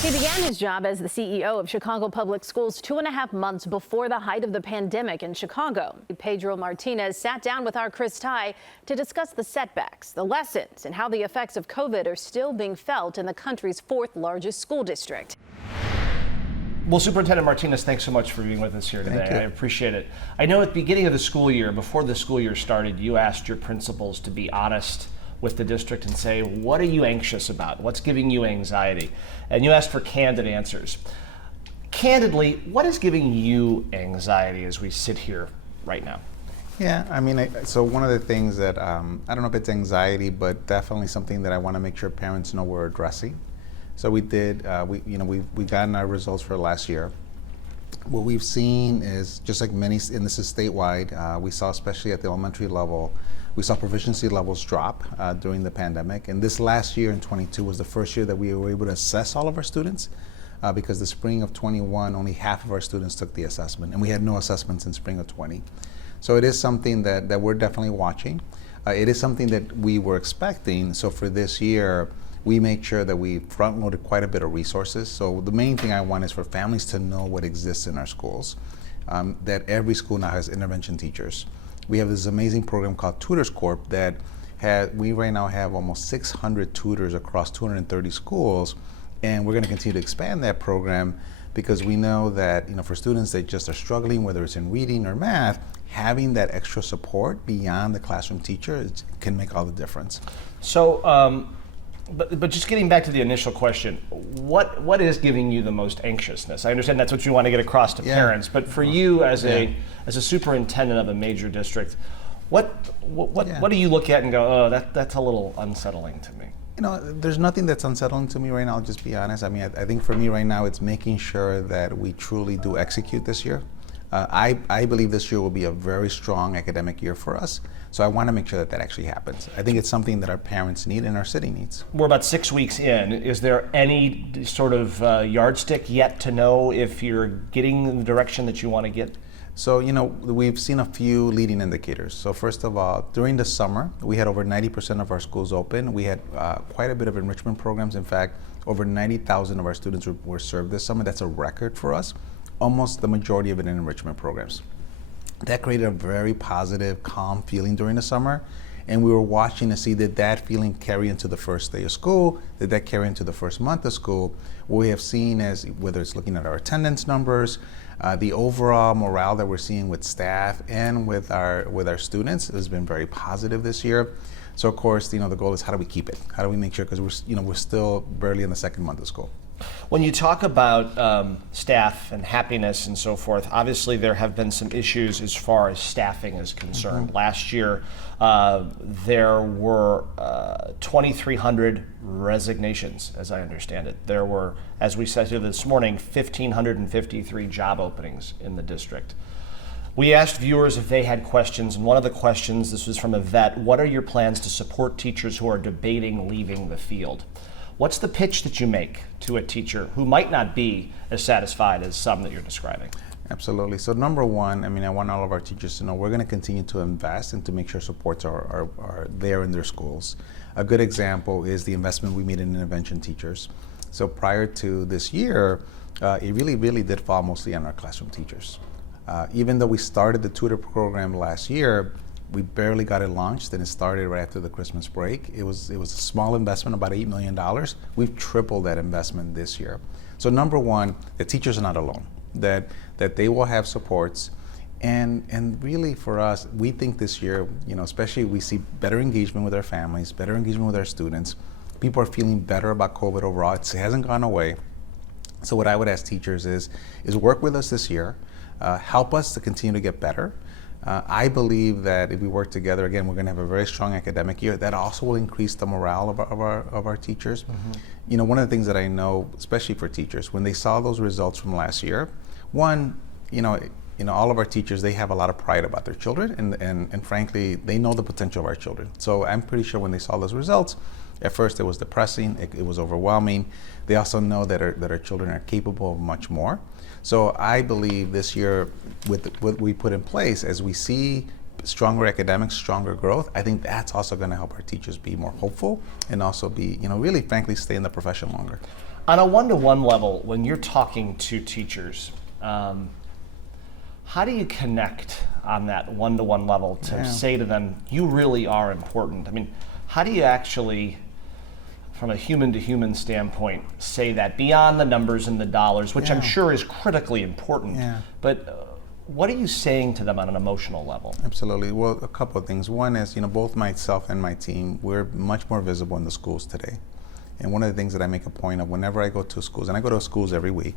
He began his job as the CEO of Chicago Public Schools 2.5 months before the height of the pandemic in Chicago. Pedro Martinez sat down with our Chris Tye to discuss the setbacks, the lessons, and how the effects of COVID are still being felt in the country's fourth largest school district. Well, Superintendent Martinez, thanks so much for being with us here today. I appreciate it. I know at the beginning of the school year, before the school year started, you asked your principals to be honest with the district and say, what are you anxious about? What's giving you anxiety? And you asked for candid answers. Candidly, what is giving you anxiety as we sit here right now? Yeah, I mean, so one of the things that, I don't know if it's anxiety, but definitely something that I want to make sure parents know we're addressing. So we did, we've gotten our results for last year. What we've seen is, just like many, and this is statewide, we saw especially at the elementary level, we saw proficiency levels drop during the pandemic. And this last year in 22 was the first year that we were able to assess all of our students because the spring of 21, only half of our students took the assessment, and we had no assessments in spring of 20. So it is something that we're definitely watching. It is something that we were expecting. So for this year, we make sure that we front-loaded quite a bit of resources. So the main thing I want is for families to know what exists in our schools, that every school now has intervention teachers. We have this amazing program called Tutors Corp that we right now have almost 600 tutors across 230 schools, and we're going to continue to expand that program because we know that for students that just are struggling, whether it's in reading or math, having that extra support beyond the classroom teacher can make all the difference. So, but just getting back to the initial question, what is giving you the most anxiousness? I understand that's what you want to get across to parents, but for you as a superintendent of a major district, what do you look at and go, oh, that's a little unsettling to me? There's nothing that's unsettling to me right now, I'll just be honest. I mean, I think for me right now, it's making sure that we truly do execute this year. I believe this year will be a very strong academic year for us. So I want to make sure that actually happens. I think it's something that our parents need and our city needs. We're about 6 weeks in. Is there any sort of yardstick yet to know if you're getting in the direction that you want to get? So, we've seen a few leading indicators. So first of all, during the summer, we had over 90% of our schools open. We had quite a bit of enrichment programs. In fact, over 90,000 of our students were served this summer. That's a record for us. Almost the majority of it in enrichment programs. That created a very positive, calm feeling during the summer. And we were watching to see did that feeling carry into the first day of school? Did that carry into the first month of school? What we have seen is, whether it's looking at our attendance numbers, the overall morale that we're seeing with staff and with our students has been very positive this year. So of course, the goal is how do we keep it? How do we make sure, because we're still barely in the second month of school. When you talk about staff and happiness and so forth, obviously there have been some issues as far as staffing is concerned. Last year, there were 2,300 resignations, as I understand it. There were, as we said here this morning, 1,553 job openings in the district. We asked viewers if they had questions, and one of the questions, this was from a vet, what are your plans to support teachers who are debating leaving the field? What's the pitch that you make to a teacher who might not be as satisfied as some that you're describing? Absolutely. So number one, I want all of our teachers to know we're going to continue to invest and to make sure supports are there in their schools. A good example is the investment we made in intervention teachers. So prior to this year, it really did fall mostly on our classroom teachers. Even though we started the tutor program last year, we barely got it launched, and it started right after the Christmas break. It was a small investment, about $8 million. We've tripled that investment this year. So number one, the teachers are not alone, that they will have supports. And really for us, we think this year, especially we see better engagement with our families, better engagement with our students. People are feeling better about COVID overall. It hasn't gone away. So what I would ask teachers is work with us this year, help us to continue to get better. I believe that if we work together, again, we're going to have a very strong academic year. That also will increase the morale of our teachers. One of the things that I know, especially for teachers, when they saw those results from last year, one, all of our teachers, they have a lot of pride about their children, and frankly, they know the potential of our children. So I'm pretty sure when they saw those results, at first it was depressing, it was overwhelming. They also know that our children are capable of much more. So I believe this year, with what we put in place, as we see stronger academics, stronger growth, I think that's also going to help our teachers be more hopeful and also be, really frankly, stay in the profession longer. On a one-to-one level, when you're talking to teachers, how do you connect on that one-to-one level to say to them, you really are important? I mean, how do you actually, from a human-to-human standpoint, say that beyond the numbers and the dollars, which I'm sure is critically important, but what are you saying to them on an emotional level? Absolutely. Well, a couple of things. One is, both myself and my team, we're much more visible in the schools today. And one of the things that I make a point of whenever I go to schools, and I go to schools every week,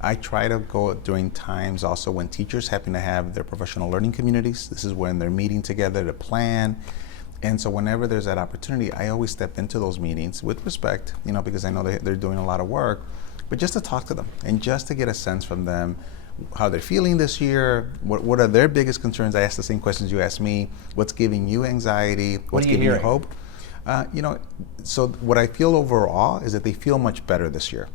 I try to go during times also when teachers happen to have their professional learning communities. This is when they're meeting together to plan. And so whenever there's that opportunity, I always step into those meetings with respect, because I know they're doing a lot of work, but just to talk to them and just to get a sense from them how they're feeling this year, what are their biggest concerns. I ask the same questions you asked me. What's giving you anxiety? What's giving you hope? So what I feel overall is that they feel much better this year.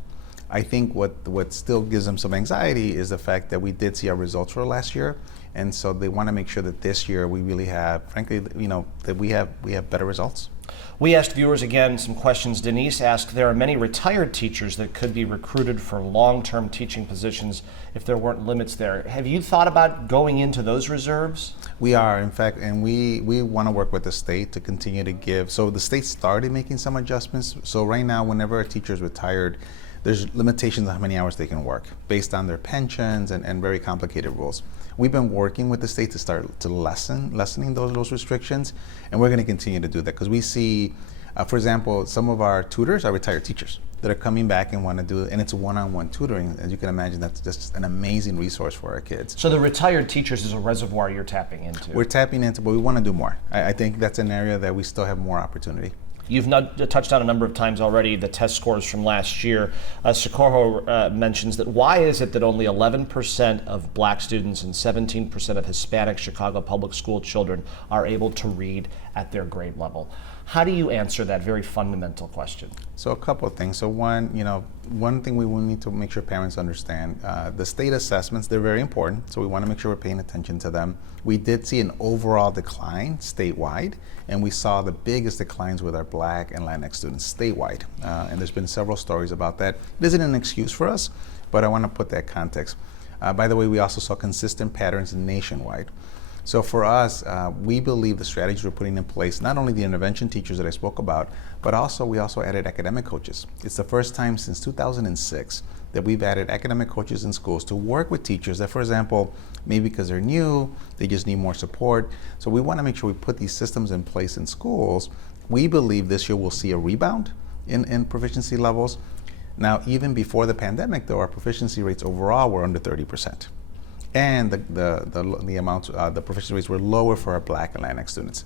I think what still gives them some anxiety is the fact that we did see our results for last year, and so they want to make sure that this year we really have, frankly, that we have better results. We asked viewers again some questions. Denise asked, there are many retired teachers that could be recruited for long-term teaching positions if there weren't limits there. Have you thought about going into those reserves? We are, in fact, and we want to work with the state to continue to give. So the state started making some adjustments. So right now, whenever a teacher is retired, there's limitations on how many hours they can work based on their pensions and very complicated rules. We've been working with the state to start to lessening those restrictions, and we're going to continue to do that because we see, for example, some of our tutors are retired teachers that are coming back and want to do it, and it's one-on-one tutoring. As you can imagine, that's just an amazing resource for our kids. So the retired teachers is a reservoir you're tapping into. We're tapping into, but we want to do more. I think that's an area that we still have more opportunity. You've touched on a number of times already the test scores from last year. Socorro mentions that why is it that only 11% of black students and 17% of Hispanic Chicago public school children are able to read at their grade level? How do you answer that very fundamental question? So a couple of things. So one thing we will need to make sure parents understand, the state assessments, they're very important. So we want to make sure we're paying attention to them. We did see an overall decline statewide, and we saw the biggest declines with our Black and Latinx students statewide. And there's been several stories about that. It isn't an excuse for us, but I want to put that context. By the way, we also saw consistent patterns nationwide. So for us, we believe the strategies we're putting in place, not only the intervention teachers that I spoke about, but also we also added academic coaches. It's the first time since 2006 that we've added academic coaches in schools to work with teachers that, for example, maybe because they're new, they just need more support. So we want to make sure we put these systems in place in schools. We believe this year we'll see a rebound in proficiency levels. Now, even before the pandemic, though, our proficiency rates overall were under 30%. And the proficiency rates were lower for our Black and Latinx students.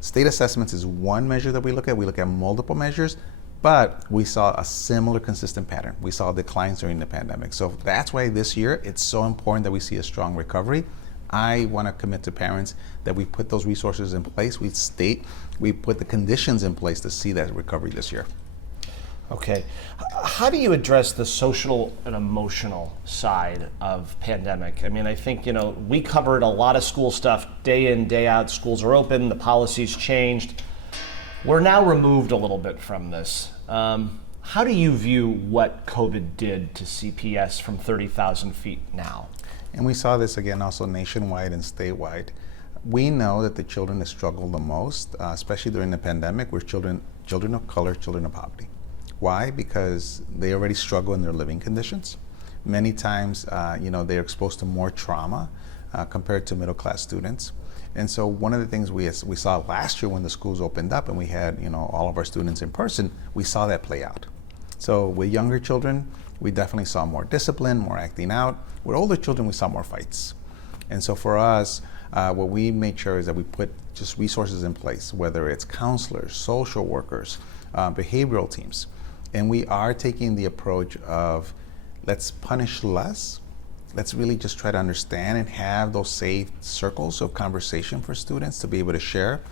State assessments is one measure that we look at. We look at multiple measures, but we saw a similar consistent pattern. We saw declines during the pandemic. So that's why this year it's so important that we see a strong recovery. I want to commit to parents that we put those resources in place. We put the conditions in place to see that recovery this year. Okay. How do you address the social and emotional side of pandemic? I mean, I think, we covered a lot of school stuff day in, day out. Schools are open, the policies changed. We're now removed a little bit from this. How do you view what COVID did to CPS from 30,000 feet now? And we saw this again also nationwide and statewide. We know that the children that struggle the most, especially during the pandemic, were children of color, children of poverty. Why? Because they already struggle in their living conditions. Many times, they're exposed to more trauma compared to middle-class students. And so one of the things we saw last year when the schools opened up and we had, all of our students in person, we saw that play out. So with younger children, we definitely saw more discipline, more acting out. With older children, we saw more fights. And so for us, what we make sure is that we put just resources in place, whether it's counselors, social workers, behavioral teams. And we are taking the approach of let's punish less. Let's really just try to understand and have those safe circles of conversation for students to be able to share.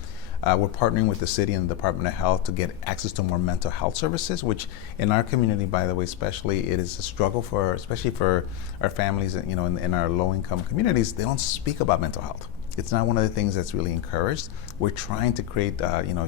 We're partnering with the city and the Department of Health to get access to more mental health services, which in our community, by the way, especially, it is a struggle especially for our families, in our low-income communities. They don't speak about mental health. It's not one of the things that's really encouraged. We're trying to create,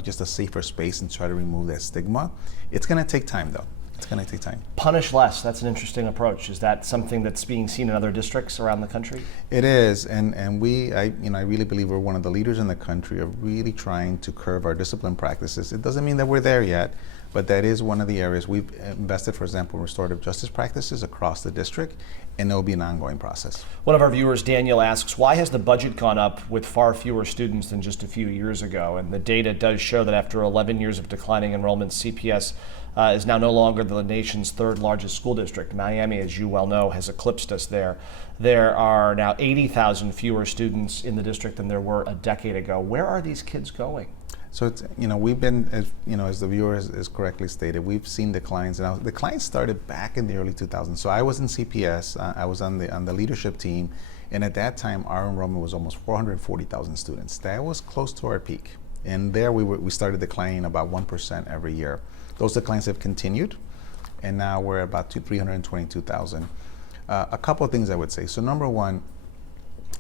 just a safer space and try to remove that stigma. It's going to take time, though. It's going to take time. Punish less. That's an interesting approach. Is that something that's being seen in other districts around the country? It is, and I really believe we're one of the leaders in the country of really trying to curb our discipline practices. It doesn't mean that we're there yet, but that is one of the areas we've invested, for example, in restorative justice practices across the district, and it'll be an ongoing process. One of our viewers, Daniel, asks, why has the budget gone up with far fewer students than just a few years ago? And the data does show that after 11 years of declining enrollment, CPS is now no longer the nation's third largest school district. Miami, as you well know, has eclipsed us there. There are now 80,000 fewer students in the district than there were a decade ago. Where are these kids going? So it's, we've been, as the viewer has correctly stated, we've seen declines. Now, the declines started back in the early 2000s. So I was in CPS. I was on the leadership team, and at that time, our enrollment was almost 440,000 students. That was close to our peak, and there we started declining about 1% every year. Those declines have continued, and now we're at about 322,000. A couple of things I would say. So number one,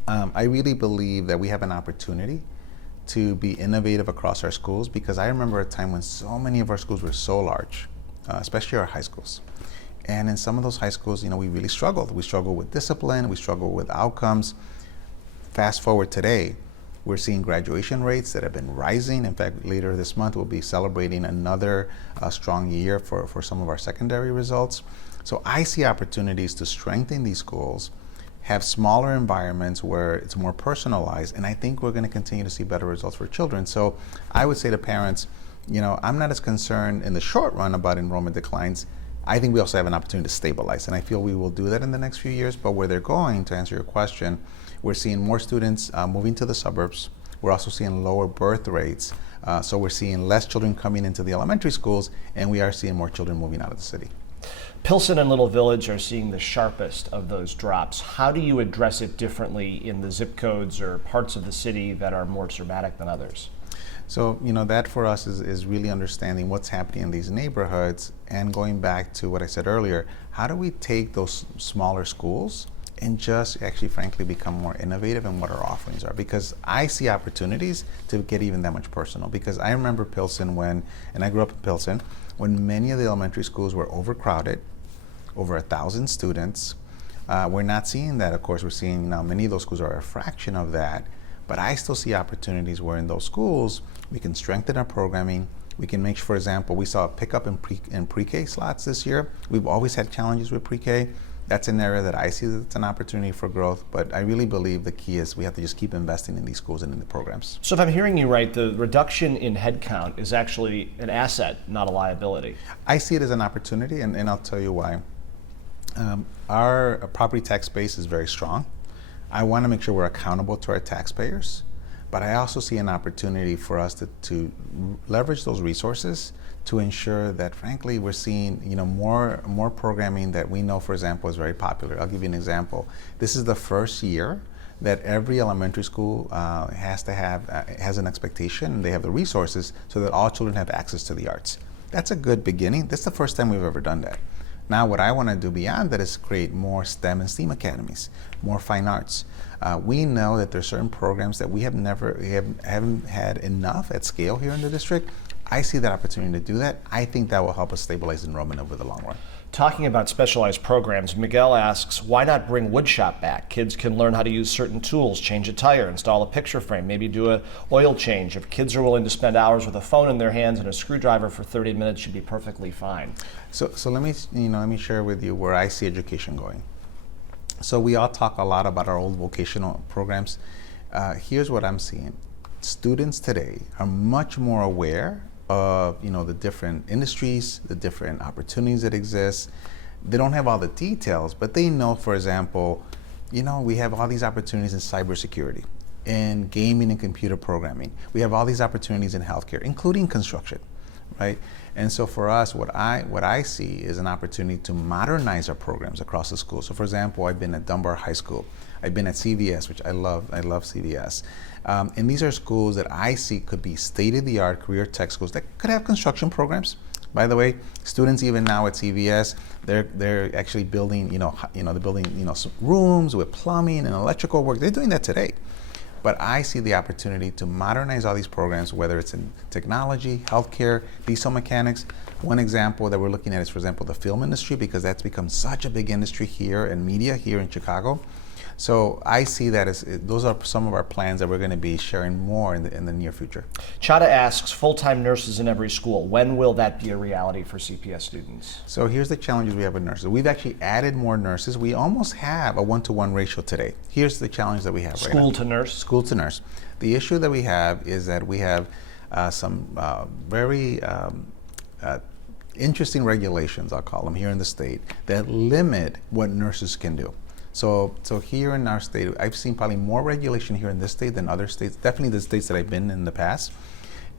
I really believe that we have an opportunity to be innovative across our schools, because I remember a time when so many of our schools were so large, especially our high schools. And in some of those high schools, we really struggled. We struggled with discipline, we struggled with outcomes. Fast forward today, we're seeing graduation rates that have been rising. In fact, later this month, we'll be celebrating another strong year for some of our secondary results. So I see opportunities to strengthen these schools, have smaller environments where it's more personalized, and I think we're going to continue to see better results for children. So I would say to parents, I'm not as concerned in the short run about enrollment declines. I think we also have an opportunity to stabilize, and I feel we will do that in the next few years. But where they're going, to answer your question, we're seeing more students moving to the suburbs. We're also seeing lower birth rates. So we're seeing less children coming into the elementary schools, and we are seeing more children moving out of the city. Pilsen and Little Village are seeing the sharpest of those drops. How do you address it differently in the zip codes or parts of the city that are more traumatic than others? So, that for us is really understanding what's happening in these neighborhoods, and going back to what I said earlier, how do we take those smaller schools and just actually, frankly, become more innovative in what our offerings are? Because I see opportunities to get even that much personal. Because I remember Pilsen and I grew up in Pilsen, when many of the elementary schools were overcrowded, over 1,000 students. We're not seeing that. Of course, we're seeing now many of those schools are a fraction of that. But I still see opportunities where in those schools, we can strengthen our programming. We can make sure, for example, we saw a pickup in pre-K slots this year. We've always had challenges with pre-K. That's an area that I see that's an opportunity for growth. But I really believe the key is we have to just keep investing in these schools and in the programs. So if I'm hearing you right, the reduction in headcount is actually an asset, not a liability. I see it as an opportunity, and I'll tell you why. Our property tax base is very strong. I want to make sure we're accountable to our taxpayers, but I also see an opportunity for us to leverage those resources to ensure that, frankly, we're seeing more programming that we know, for example, is very popular. I'll give you an example. This is the first year that every elementary school has an expectation, and they have the resources so that all children have access to the arts. That's a good beginning. That's the first time we've ever done that. Now, what I want to do beyond that is create more STEM and STEAM academies, more fine arts. We know that there are certain programs that we haven't had enough at scale here in the district. I see that opportunity to do that. I think that will help us stabilize enrollment over the long run. Talking about specialized programs, Miguel asks, why not bring Woodshop back? Kids can learn how to use certain tools, change a tire, install a picture frame, maybe do an oil change. If kids are willing to spend hours with a phone in their hands and a screwdriver for 30 minutes, should be perfectly fine. So let me share with you where I see education going. So we all talk a lot about our old vocational programs. Here's what I'm seeing. Students today are much more aware of the different industries, the different opportunities that exist. They don't have all the details, but they know, for example, we have all these opportunities in cybersecurity, in gaming and computer programming. We have all these opportunities in healthcare, including construction, right? And so for us, what I see is an opportunity to modernize our programs across the school. So for example, I've been at Dunbar High School. I've been at CVS, which I love CVS. And these are schools that I see could be state-of-the-art career tech schools that could have construction programs. By the way, students even now at CVS, they're actually building, they're building, some rooms with plumbing and electrical work. They're doing that today. But I see the opportunity to modernize all these programs, whether it's in technology, healthcare, diesel mechanics. One example that we're looking at is, for example, the film industry, because that's become such a big industry here, and media here in Chicago. So I see that as those are some of our plans that we're going to be sharing more in the near future. Chada asks, full-time nurses in every school. When will that be a reality for CPS students? So here's the challenges we have with nurses. We've actually added more nurses. We almost have a 1-to-1 ratio today. Here's the challenge that we have right now. School to nurse? School to nurse. The issue that we have is that we have some very interesting regulations, I'll call them, here in the state that limit what nurses can do. So here in our state, I've seen probably more regulation here in this state than other states, definitely the states that I've been in the past.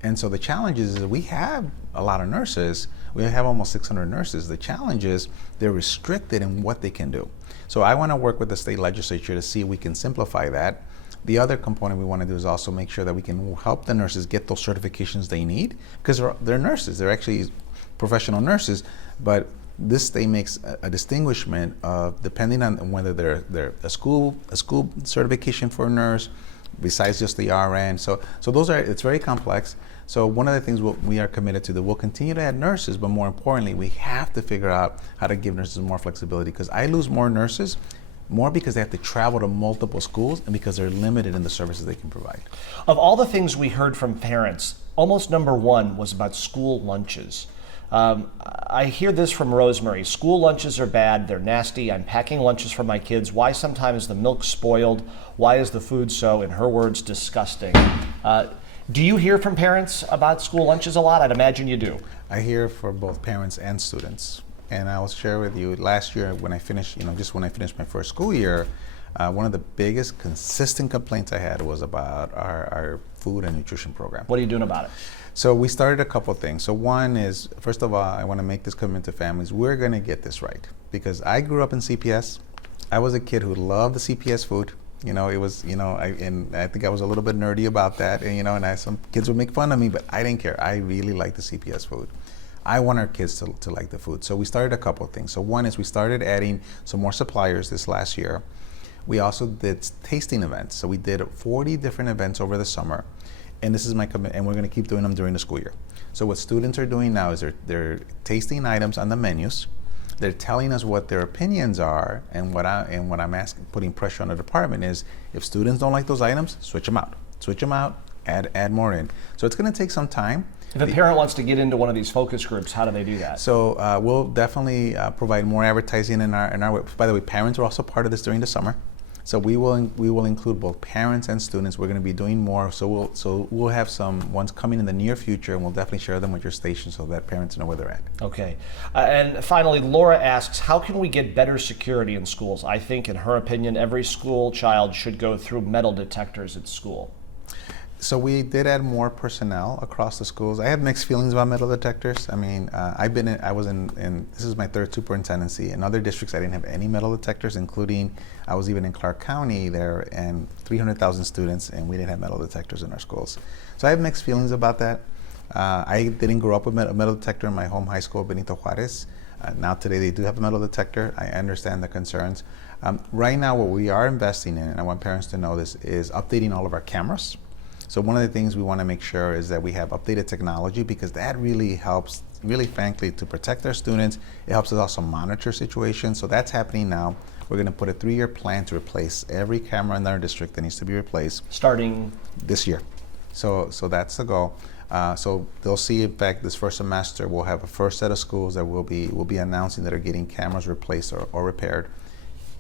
And so the challenge is that we have a lot of nurses. We have almost 600 nurses. The challenge is they're restricted in what they can do. So I want to work with the state legislature to see if we can simplify that. The other component we want to do is also make sure that we can help the nurses get those certifications they need, because they're nurses. They're actually professional nurses, but this state makes a distinguishment of depending on whether they're a school certification for a nurse, besides just the RN. So those are, it's very complex. So one of the things we are committed to, that we'll continue to add nurses, but more importantly, we have to figure out how to give nurses more flexibility, because I lose more nurses more because they have to travel to multiple schools and because they're limited in the services they can provide. Of all the things we heard from parents, almost number one was about school lunches. I hear this from Rosemary. School lunches are bad. They're nasty. I'm packing lunches for my kids. Why sometimes the milk's spoiled? Why is the food so, in her words, disgusting? Do you hear from parents about school lunches a lot? I'd imagine you do. I hear for both parents and students. And I will share with you, last year when I finished, just when I finished my first school year, one of the biggest consistent complaints I had was about our food and nutrition program. What are you doing about it? So we started a couple things. So one is, first of all, I want to make this commitment to families. We're going to get this right, because I grew up in CPS. I was a kid who loved the CPS food. It was, and I think I was a little bit nerdy about that. And, and some kids would make fun of me, but I didn't care. I really liked the CPS food. I want our kids to like the food. So we started a couple of things. So one is we started adding some more suppliers this last year. We also did tasting events. So we did 40 different events over the summer. And this is my commitment, and we're going to keep doing them during the school year. So what students are doing now is they're tasting items on the menus. They're telling us what their opinions are, and what I'm asking, putting pressure on the department is, if students don't like those items, switch them out, add more in. So it's going to take some time. If a parent wants to get into one of these focus groups, how do they do that? So we'll definitely provide more advertising in our web. By the way, parents are also part of this during the summer. So we will include both parents and students. We're going to be doing more. So we'll have some ones coming in the near future, and we'll definitely share them with your station so that parents know where they're at. Okay. And finally, Laura asks, how can we get better security in schools? I think, in her opinion, every school child should go through metal detectors at school. So we did add more personnel across the schools. I have mixed feelings about metal detectors. I mean, I was in, this is my third superintendency. In other districts, I didn't have any metal detectors, including, I was even in Clark County there, and 300,000 students, and we didn't have metal detectors in our schools. So I have mixed feelings about that. I didn't grow up with a metal detector in my home high school, Benito Juarez. Now today they do have a metal detector. I understand the concerns. Right now what we are investing in, and I want parents to know this, is updating all of our cameras. So one of the things we want to make sure is that we have updated technology, because that really helps, really frankly, to protect our students. It helps us also monitor situations. So that's happening now. We're going to put a 3-year plan to replace every camera in our district that needs to be replaced. Starting this year. So that's the goal. So they'll see, in fact, this first semester, we'll have a first set of schools that we'll be announcing that are getting cameras replaced or repaired.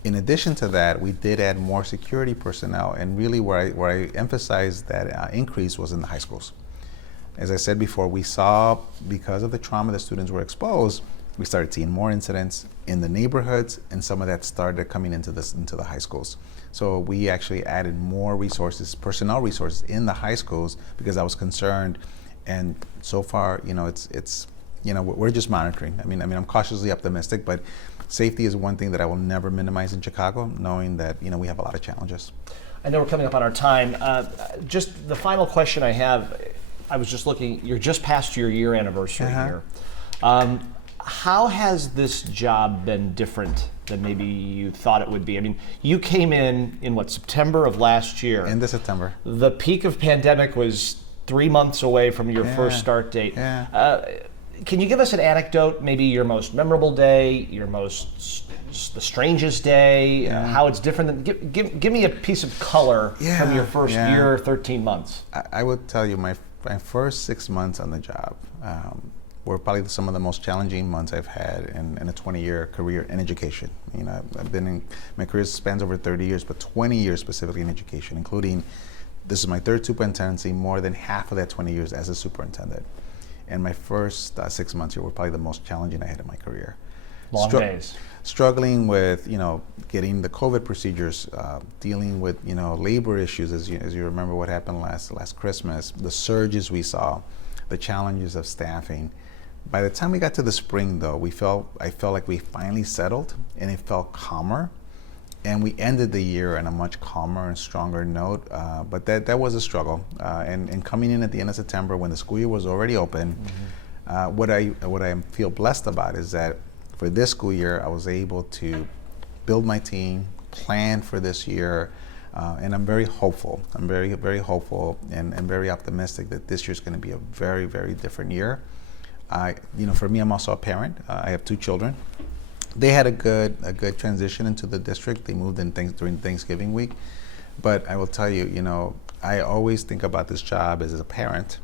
In addition to that, we did add more security personnel, and really where I emphasized that increase was in the high schools. As I said before, we saw, because of the trauma the students were exposed, we started seeing more incidents in the neighborhoods, and some of that started coming into the high schools. So we actually added more resources, personnel resources in the high schools, because I was concerned. And so far, it's we're just monitoring. I mean, I'm cautiously optimistic, but safety is one thing that I will never minimize in Chicago, knowing that we have a lot of challenges. I know we're coming up on our time. Just the final question I have, I was just looking, you're just past your year anniversary here. How has this job been different than maybe you thought it would be? I mean, you came in what, September of last year? End of September. The peak of pandemic was 3 months away from your first start date. Yeah. Can you give us an anecdote, maybe your most memorable day, the strangest day, how it's different? Give me a piece of color from your first year, 13 months. I would tell you my first 6 months on the job were probably some of the most challenging months I've had in a 20-year career in education. You know, I've been in, my career spans over 30 years, but 20 years specifically in education, including, this is my third superintendency, more than half of that 20 years as a superintendent. And my first 6 months here were probably the most challenging I had in my career. Long days. Struggling with, getting the COVID procedures, dealing with, labor issues, as you remember what happened last Christmas, the surges we saw, the challenges of staffing. By the time we got to the spring, though, I felt like we finally settled, and it felt calmer. And we ended the year on a much calmer and stronger note, but that was a struggle. And coming in at the end of September, when the school year was already open, what I feel blessed about is that for this school year, I was able to build my team, plan for this year, and I'm very hopeful. I'm very, very hopeful and very optimistic that this year is going to be a very, very different year. For me, I'm also a parent. I have 2 children. They had a good transition into the district. They moved in during Thanksgiving week. But I will tell you, I always think about this job as a parent.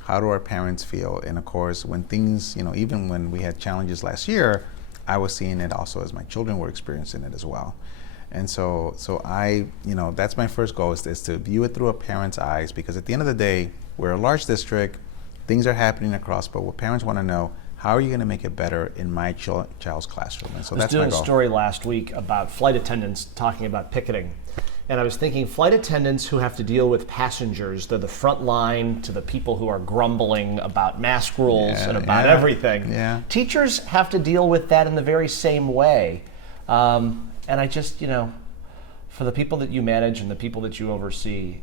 How do our parents feel? And of course, when things, even when we had challenges last year, I was seeing it also as my children were experiencing it as well. And so I, that's my first goal is to view it through a parent's eyes, because at the end of the day, we're a large district, things are happening across, but what parents want to know, how are you going to make it better in my child's classroom? And so that's my goal. I was doing a story last week about flight attendants talking about picketing. And I was thinking, flight attendants who have to deal with passengers, they're the front line to the people who are grumbling about mask rules and about everything. Yeah. Teachers have to deal with that in the very same way. And I just, for the people that you manage and the people that you oversee,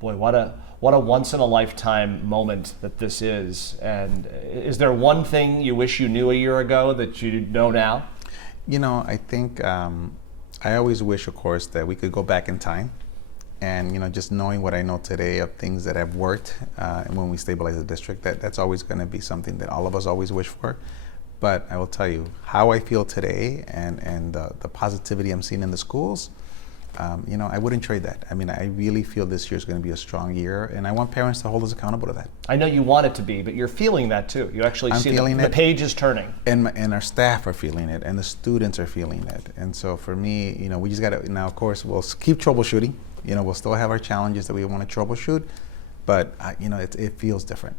boy, what a once in a lifetime moment that this is. And is there one thing you wish you knew a year ago that you know now? I think I always wish, of course, that we could go back in time, and just knowing what I know today of things that have worked, and when we stabilize the district, that's always going to be something that all of us always wish for. But I will tell you how I feel today, and the positivity I'm seeing in the schools. I wouldn't trade that. I mean, I really feel this year is going to be a strong year, and I want parents to hold us accountable to that. I know you want it to be, but you're feeling that too. You actually see the page is turning. And our staff are feeling it, and the students are feeling it. And so for me, we just got to, now of course, we'll keep troubleshooting. We'll still have our challenges that we want to troubleshoot, but it feels different.